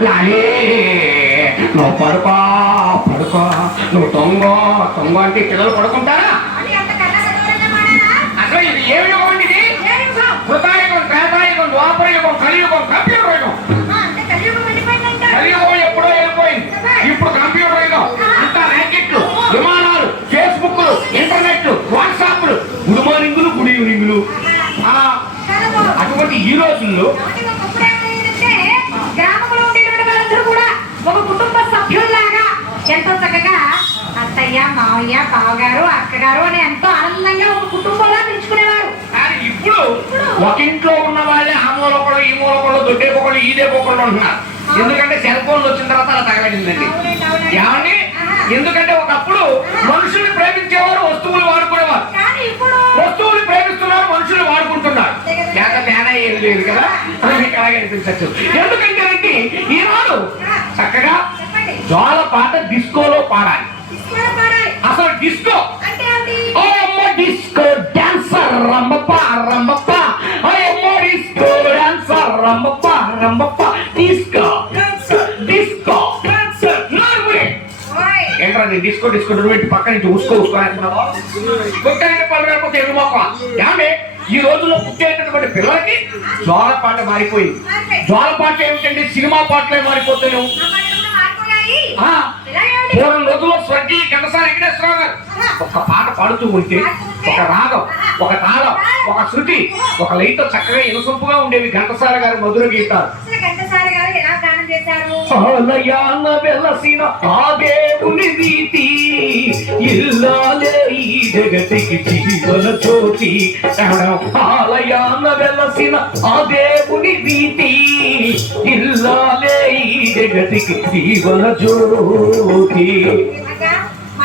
తల్లి నువ్వు పడుకో పడుకో. నువ్వు తొంగ తొంగ అంటే పిల్లలు పడుకుంటారా? అసలు ఇది ఏమి యుగం ఇది? ఏ? కృతాయుగం త్రేతాయుగం ద్వాపరయుగం కలియుగం కంప్యూటర్ యుగం. కలియుగం ఎప్పుడో వెళ్ళిపోయింది. ఇప్పుడు కంప్యూటర్ యుగం. అంతా ర్యాకెట్లు విమానాలు ఫేస్బుక్లు ఇంటర్నెట్లు వాట్సాప్లు గుడ్ మార్నింగులు గుడ్ ఈవినింగ్లు. అటువంటి ఈ రోజుల్లో అత్తయ్య మావయ్య బావగారు అక్కగారు అని ఎంతో ఆనందంగా ఒక కుటుంబంలా పిలుచుకునేవారు. కానీ ఇప్పుడు ఒక ఇంట్లో ఉన్న వాళ్ళే ఆ మూలకలు ఈ మూలకలు దొడ్డే పొకలు ఈదే పొకలు ఉంటున్నారు ఎందుకంటే సెల్ ఫోన్లు వచ్చిన తర్వాత అలా తగలడిందండి. ఏమండి? ఎందుకంటే ఒకప్పుడు మనుషుల్ని ప్రేమించేవారు వస్తువులు వాడుకునేవారు. వస్తువులు ప్రేమిస్తున్నారు మనుషులు వాడుకుంటున్నారు. లేక తేడా ఏం లేదు కదా? మీకు అలాగే అనిపించచ్చు. ఎందుకంటే ఈనాడు చక్కగా జోల పాట డిస్కోలో పాడాలి. డిస్కో? ఓ అమ్మ డిస్కో డాన్సర్ రమ్మప్ప రమ్మప్ప. ఓ అమ్మ డిస్కో డాన్సర్ రమ్మప్ప రమ్మప్ప. Disco disco. ఏంట్రా నీ డిస్కో డిస్కో పెట్టి పక్క నుంచి ఉసుకో ఉసుకో అంటున్నావా? తెలుగు మొక్క ఏమండి? ఈ రోజుల్లో పుట్టేటటువంటి పిల్లలకి జ్వాల పాట మారిపోయింది. జ్వాల పాటలు ఏమిటండి? సినిమా పాటలే మారిపోతున్నావు? పూర్వం రోజుల్లో స్వర్గీయ ఘంటసాల వెంకటేశ్వరరావు గారు ఒక పాట పాడుతూ ఉంటే ఒక రాగం ఒక తాళం ఒక శృతి ఒక లైతో చక్కగా ఇనసొంపుగా ఉండేవి ఘంటసాల గారి మధుర గీతాలు. ఆలయాన వెలసిన ఆ దేవుని ఇల్లాలే ఈ జగతికి జీవన జ్యోతి. ఆలయాన వెలసిన ఆ దేవుని రీతి ఇల్లాలే ఈ జగతికి జీవన జ్యోతి.